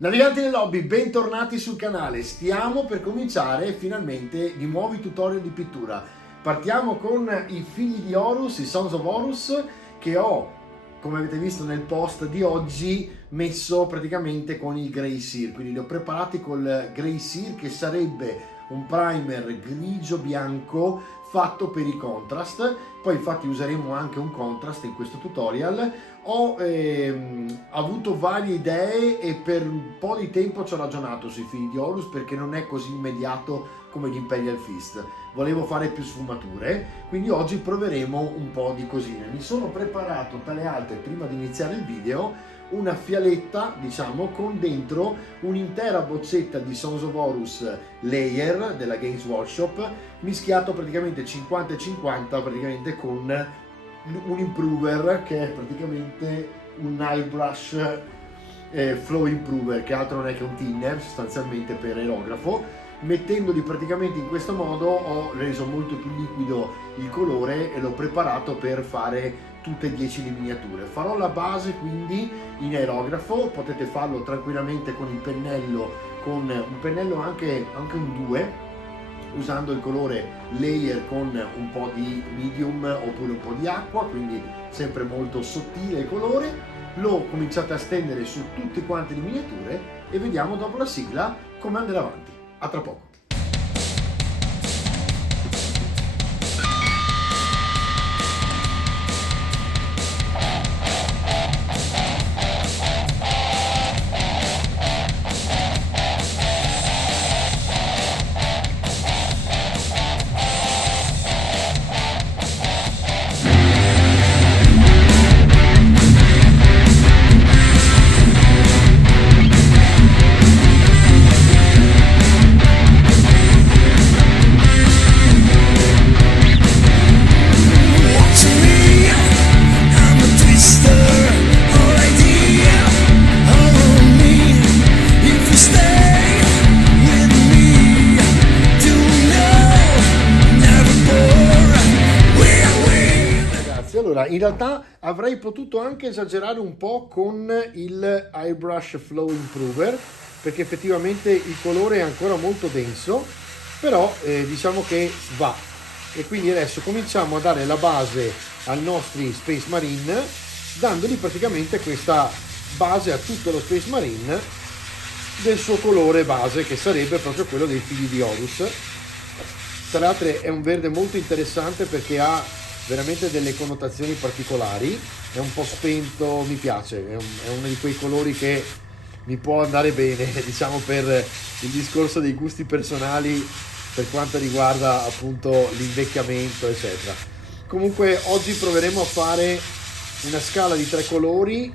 Naviganti nel hobby, bentornati sul canale. Stiamo per cominciare finalmente di nuovi tutorial di pittura. Partiamo con i figli di Horus, i Sons of Horus, che ho, come avete visto nel post di oggi, messo praticamente con il Grey Seer. Quindi li ho preparati col Grey Seer, che sarebbe un primer grigio bianco fatto per i contrast. Poi infatti useremo anche un contrast in questo tutorial. Ho avuto varie idee e per un po' di tempo ci ho ragionato sui figli di Horus, perché non è così immediato come gli Imperial Fist. Volevo fare più sfumature, quindi oggi proveremo un po' di cosine. Mi sono preparato tra le altre, prima di iniziare il video, una fialetta, diciamo, con dentro un'intera boccetta di Sons of Horus Layer della Games Workshop, mischiato praticamente 50-50 praticamente con un improver che è praticamente un airbrush flow improver, che altro non è che un thinner sostanzialmente per aerografo. Mettendoli praticamente in questo modo ho reso molto più liquido il colore e l'ho preparato per fare tutte e 10 le miniature. Farò la base quindi in aerografo, potete farlo tranquillamente con il pennello, con un pennello anche un 2, usando il colore layer con un po' di medium oppure un po' di acqua, quindi sempre molto sottile il colore. Lo cominciate a stendere su tutte quante le miniature e vediamo dopo la sigla come andare avanti. A tra poco. Allora, in realtà avrei potuto anche esagerare un po' con il airbrush flow improver, perché effettivamente il colore è ancora molto denso, però diciamo che va. E quindi adesso cominciamo a dare la base ai nostri Space Marine, dandogli praticamente questa base a tutto lo Space Marine del suo colore base, che sarebbe proprio quello dei figli di Horus. Tra l'altro è un verde molto interessante perché ha veramente delle connotazioni particolari, è un po' spento, mi piace, è uno di quei colori che mi può andare bene, diciamo, per il discorso dei gusti personali per quanto riguarda appunto l'invecchiamento eccetera. Comunque oggi proveremo a fare una scala di 3 colori,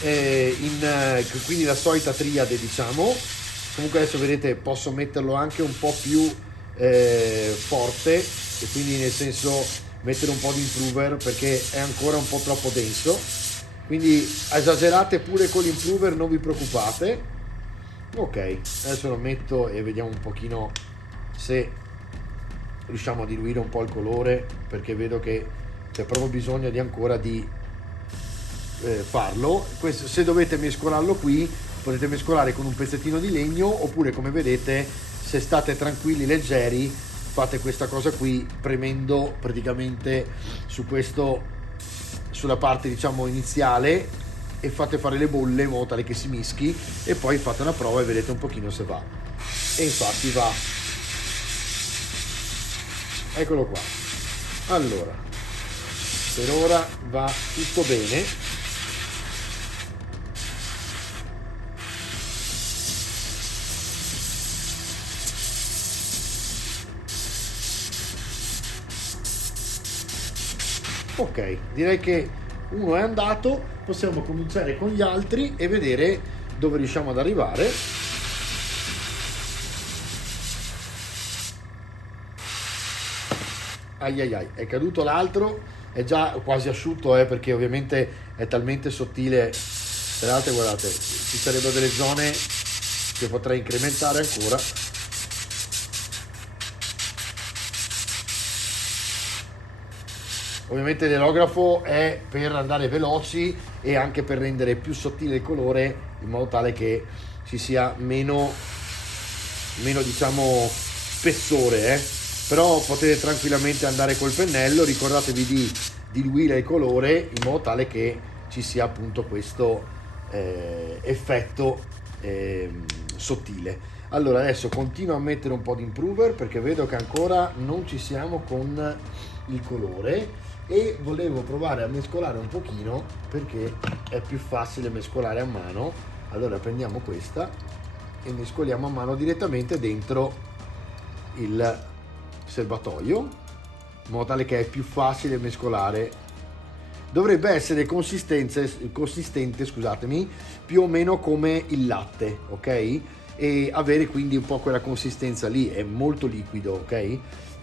quindi la solita triade, diciamo. Comunque adesso vedete, posso metterlo anche un po' più forte, e quindi nel senso mettere un po' di improver perché è ancora un po' troppo denso, quindi esagerate pure con l'improver, non vi preoccupate. Ok, adesso lo metto e vediamo un pochino se riusciamo a diluire un po' il colore, perché vedo che c'è proprio bisogno di ancora di farlo. Questo, se dovete mescolarlo qui, potete mescolare con un pezzettino di legno, oppure come vedete, se state tranquilli, leggeri, fate questa cosa qui premendo praticamente su questo, sulla parte diciamo iniziale, e fate fare le bolle in modo tale che si mischi, e poi fate una prova e vedete un pochino se va. E infatti va. Eccolo qua. Allora, per ora va tutto bene. Ok, direi che uno è andato, possiamo cominciare con gli altri e vedere dove riusciamo ad arrivare. Ai ai ai, è caduto l'altro, è già quasi asciutto, perché ovviamente è talmente sottile. Tra l'altro guardate, ci sarebbero delle zone che potrei incrementare ancora. Ovviamente l'aerografo è per andare veloci e anche per rendere più sottile il colore, in modo tale che ci sia meno diciamo spessore, però potete tranquillamente andare col pennello. Ricordatevi di diluire il colore in modo tale che ci sia appunto questo effetto sottile. Allora adesso continuo a mettere un po' di improver perché vedo che ancora non ci siamo con il colore e volevo provare a mescolare un pochino perché è più facile mescolare a mano. Allora prendiamo questa e mescoliamo a mano direttamente dentro il serbatoio, in modo tale che è più facile mescolare. Dovrebbe essere consistente, scusatemi, più o meno come il latte, ok? E avere quindi un po' quella consistenza lì, è molto liquido, ok?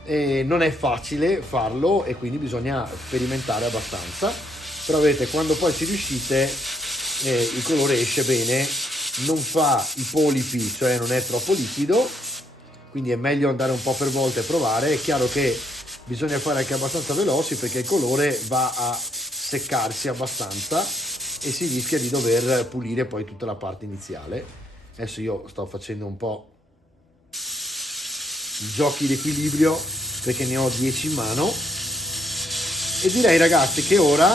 E non è facile farlo e quindi bisogna sperimentare abbastanza, però vedete quando poi ci riuscite il colore esce bene, non fa i polipi, cioè non è troppo liquido, quindi è meglio andare un po' per volta e provare. È chiaro che bisogna fare anche abbastanza veloci perché il colore va a seccarsi abbastanza e si rischia di dover pulire poi tutta la parte iniziale. Adesso io sto facendo un po' i giochi di equilibrio perché ne ho 10 in mano e direi ragazzi che ora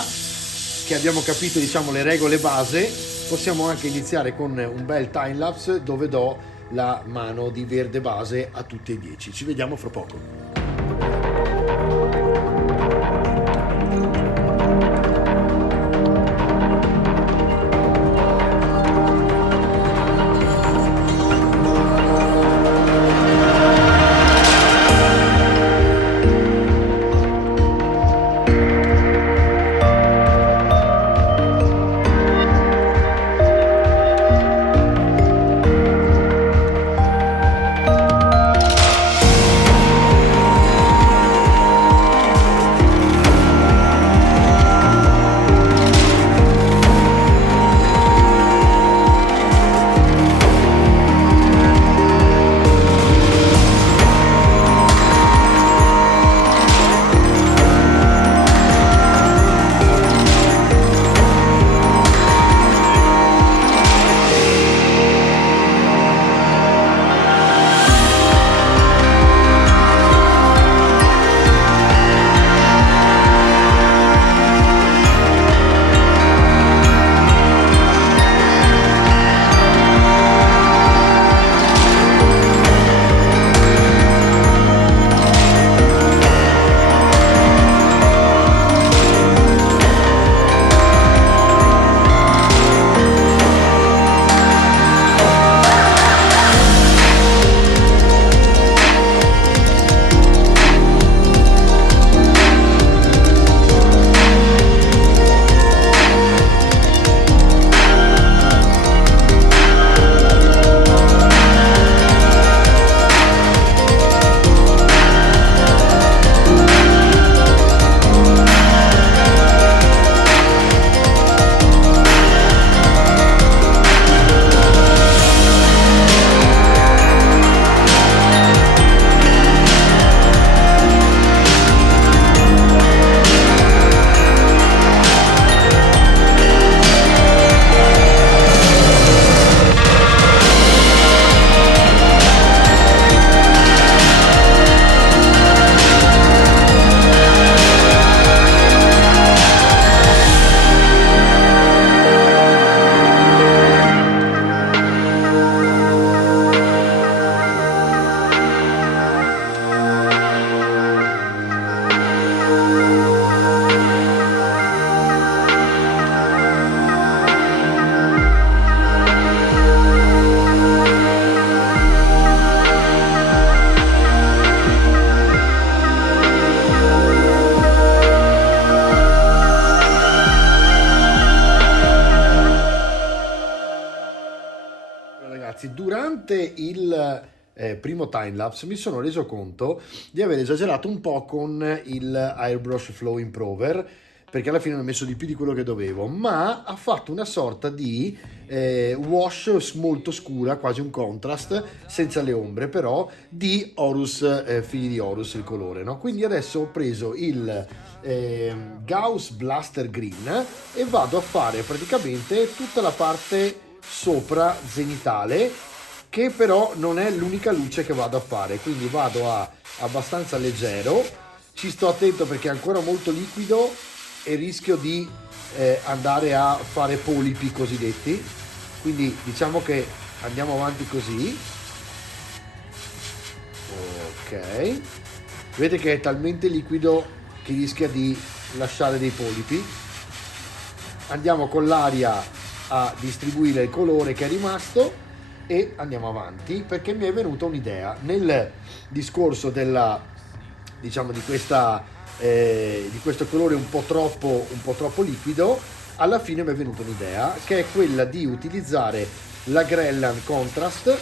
che abbiamo capito diciamo le regole base possiamo anche iniziare con un bel timelapse dove do la mano di verde base a tutti e 10. Ci vediamo fra poco. Ragazzi, durante il primo timelapse mi sono reso conto di aver esagerato un po' con il Airbrush Flow Improver perché alla fine ne ho messo di più di quello che dovevo, ma ha fatto una sorta di wash molto scura, quasi un contrast, senza le ombre però, di Horus, figli di Horus il colore, no? Quindi adesso ho preso il Gauss Blaster Green e vado a fare praticamente tutta la parte sopra zenitale, che però non è l'unica luce che vado a fare, quindi vado a abbastanza leggero, ci sto attento perché è ancora molto liquido e rischio di andare a fare polipi cosiddetti, quindi diciamo che andiamo avanti così. Ok, vedete che è talmente liquido che rischia di lasciare dei polipi. Andiamo con l'aria a distribuire il colore che è rimasto e andiamo avanti, perché mi è venuta un'idea nel discorso della, diciamo, di questo colore un po' troppo liquido. Alla fine mi è venuta un'idea, che è quella di utilizzare la Grellan Contrast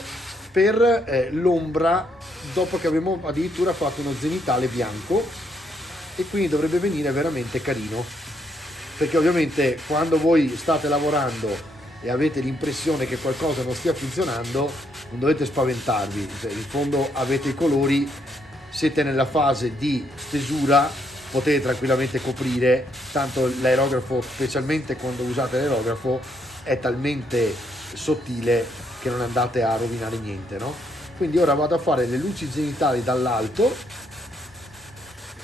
per l'ombra, dopo che abbiamo addirittura fatto uno zenitale bianco, e quindi dovrebbe venire veramente carino, perché ovviamente quando voi state lavorando e avete l'impressione che qualcosa non stia funzionando, non dovete spaventarvi, cioè, in fondo avete i colori, siete nella fase di stesura, potete tranquillamente coprire, tanto l'aerografo, specialmente quando usate l'aerografo, è talmente sottile che non andate a rovinare niente, no? Quindi ora vado a fare le luci zenitali dall'alto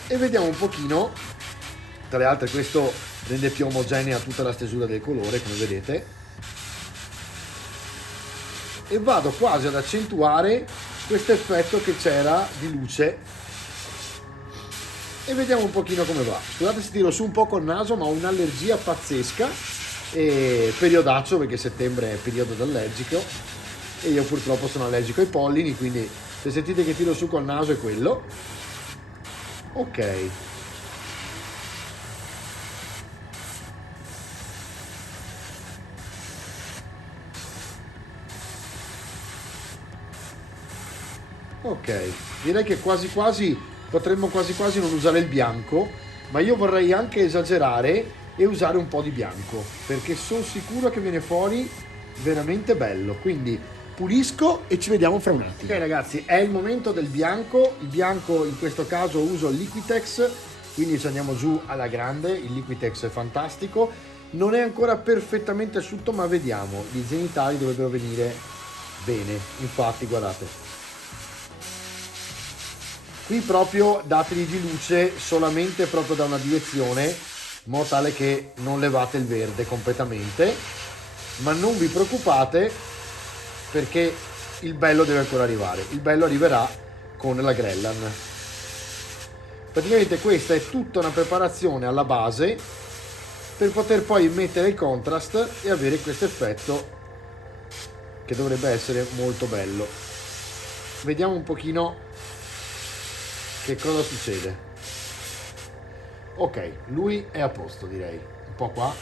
e vediamo un pochino. Tra le altre questo rende più omogenea tutta la stesura del colore, come vedete, e vado quasi ad accentuare questo effetto che c'era di luce, e vediamo un pochino come va. Scusate se tiro su un po' col naso, ma ho un'allergia pazzesca, e periodaccio, perché settembre è periodo d'allergico e io purtroppo sono allergico ai pollini, quindi se sentite che tiro su col naso è quello. Ok, ok, direi che potremmo quasi quasi non usare il bianco, ma io vorrei anche esagerare e usare un po' di bianco, perché sono sicuro che viene fuori veramente bello. Quindi pulisco e ci vediamo fra un attimo. Ok ragazzi, è il momento del bianco. Il bianco in questo caso uso il Liquitex, quindi ci andiamo giù alla grande. Il Liquitex è fantastico, non è ancora perfettamente asciutto, ma vediamo, gli zenitali dovrebbero venire bene. Infatti guardate, qui proprio dategli di luce solamente proprio da una direzione, in modo tale che non levate il verde completamente, ma non vi preoccupate perché il bello deve ancora arrivare. Il bello arriverà con la Grellan. Praticamente questa è tutta una preparazione alla base per poter poi mettere il contrast e avere questo effetto che dovrebbe essere molto bello. Vediamo un pochino che cosa succede. Ok, lui è a posto, direi. Un po' qua.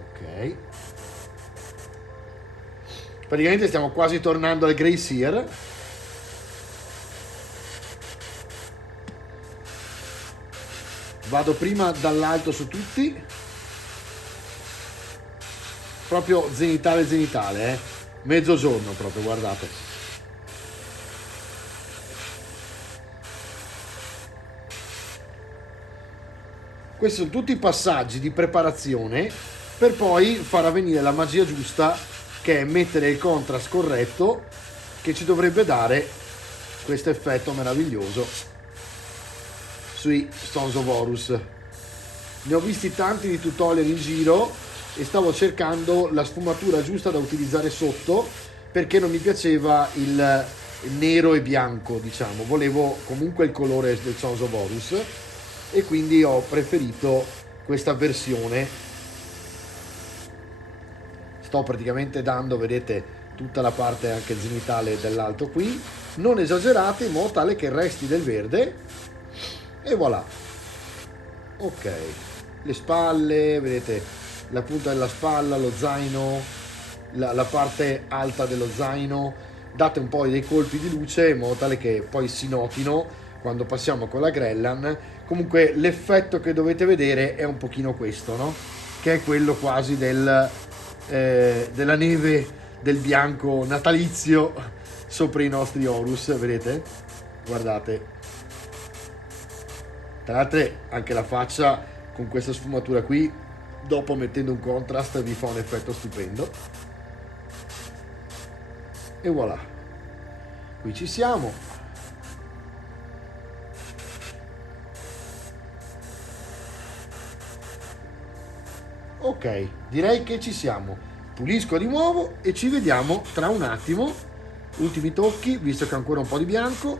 Ok, praticamente stiamo quasi tornando al Grey Seer. Vado prima dall'alto su tutti, proprio zenitale, mezzogiorno proprio, guardate. Questi sono tutti i passaggi di preparazione per poi far avvenire la magia giusta, che è mettere il contrast corretto, che ci dovrebbe dare questo effetto meraviglioso sui Stones of Horus. Ne ho visti tanti di tutorial in giro e stavo cercando la sfumatura giusta da utilizzare sotto, perché non mi piaceva il nero e bianco, diciamo, volevo comunque il colore del Stones of Horus, e quindi ho preferito questa versione. Sto praticamente dando, vedete, tutta la parte anche zenitale dell'alto qui, non esagerate, in modo tale che resti del verde, e voilà. Ok, le spalle, vedete la punta della spalla, lo zaino, la parte alta dello zaino, date un po' dei colpi di luce in modo tale che poi si notino quando passiamo con la Grellan Comunque l'effetto che dovete vedere è un pochino questo, no? Che è quello quasi della neve, del bianco natalizio sopra i nostri Horus, vedete? Guardate. Tra l'altro anche la faccia con questa sfumatura qui, dopo mettendo un contrast, vi fa un effetto stupendo. E voilà, qui ci siamo. Ok, direi che ci siamo. Pulisco di nuovo e ci vediamo tra un attimo. Ultimi tocchi, visto che ho ancora un po' di bianco.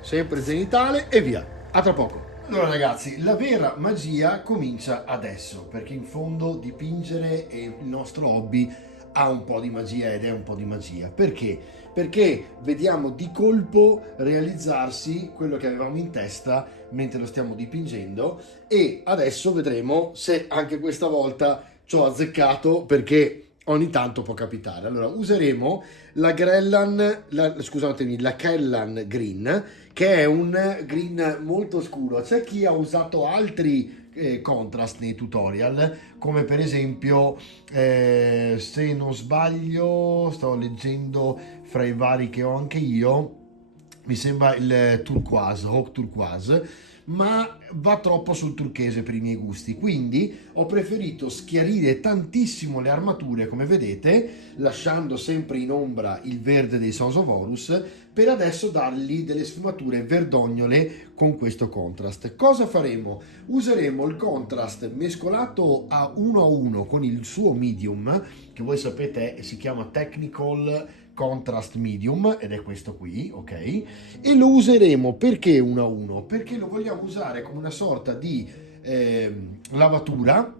Sempre zenitale e via. A tra poco. Allora ragazzi, la vera magia comincia adesso, perché in fondo dipingere è il nostro hobby, ha un po' di magia ed è un po' di magia. Perché? Perché vediamo di colpo realizzarsi quello che avevamo in testa mentre lo stiamo dipingendo, e adesso vedremo se anche questa volta ci ho azzeccato, perché ogni tanto può capitare. Allora useremo la Grellan, la Kellan Green, che è un green molto scuro. C'è chi ha usato altri contrast nei tutorial, come per esempio se non sbaglio, stavo leggendo fra i vari che ho anche io, mi sembra il turquoise, Hawk Turquoise, ma va troppo sul turchese per i miei gusti, quindi ho preferito schiarire tantissimo le armature, come vedete, lasciando sempre in ombra il verde dei Sons of Horus, per adesso dargli delle sfumature verdognole con questo contrast. Cosa faremo? Useremo il contrast mescolato a 1 con il suo medium, che voi sapete si chiama Technical Contrast Medium, ed è questo qui, ok? E lo useremo perché 1 perché lo vogliamo usare come una sorta di lavatura,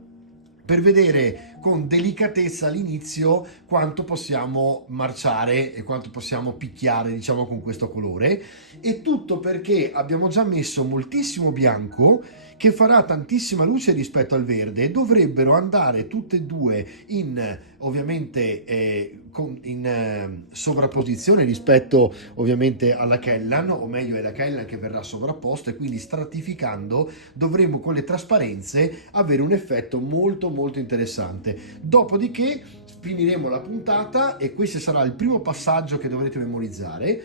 per vedere con delicatezza all'inizio quanto possiamo marciare e quanto possiamo picchiare, diciamo, con questo colore. E tutto perché abbiamo già messo moltissimo bianco, che farà tantissima luce rispetto al verde, e dovrebbero andare tutte e due in, ovviamente, in sovrapposizione rispetto ovviamente alla Kellan, o meglio è la Kellan che verrà sovrapposta, e quindi stratificando dovremo con le trasparenze avere un effetto molto molto interessante. Dopodiché finiremo la puntata e questo sarà il primo passaggio che dovrete memorizzare.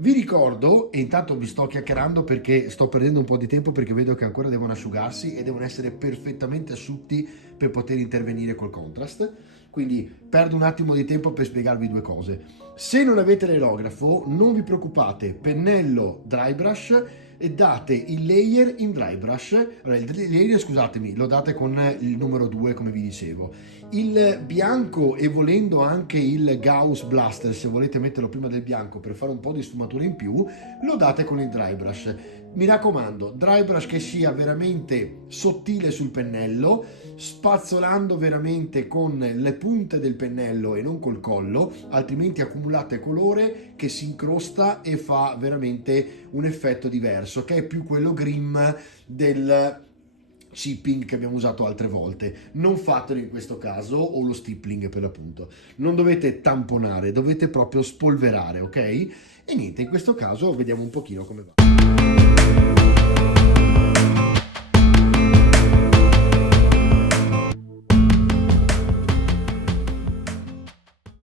Vi ricordo, e intanto vi sto chiacchierando perché sto perdendo un po' di tempo, perché vedo che ancora devono asciugarsi e devono essere perfettamente asciutti per poter intervenire col contrast, quindi perdo un attimo di tempo per spiegarvi due cose. Se non avete l'aerografo, non vi preoccupate, pennello dry brush, e date il layer in dry brush. Allora, il layer, scusatemi, lo date con il numero 2, come vi dicevo. Il bianco, e volendo anche il Gauss Blaster, se volete metterlo prima del bianco per fare un po' di sfumatura in più, lo date con il dry brush. Mi raccomando, dry brush che sia veramente sottile sul pennello, spazzolando veramente con le punte del pennello e non col collo, altrimenti accumulate colore che si incrosta e fa veramente un effetto diverso, che è più quello grim del chipping che abbiamo usato altre volte. Non fatelo in questo caso, o lo stippling per l'appunto. Non dovete tamponare, dovete proprio spolverare, ok? E niente, in questo caso vediamo un pochino come va.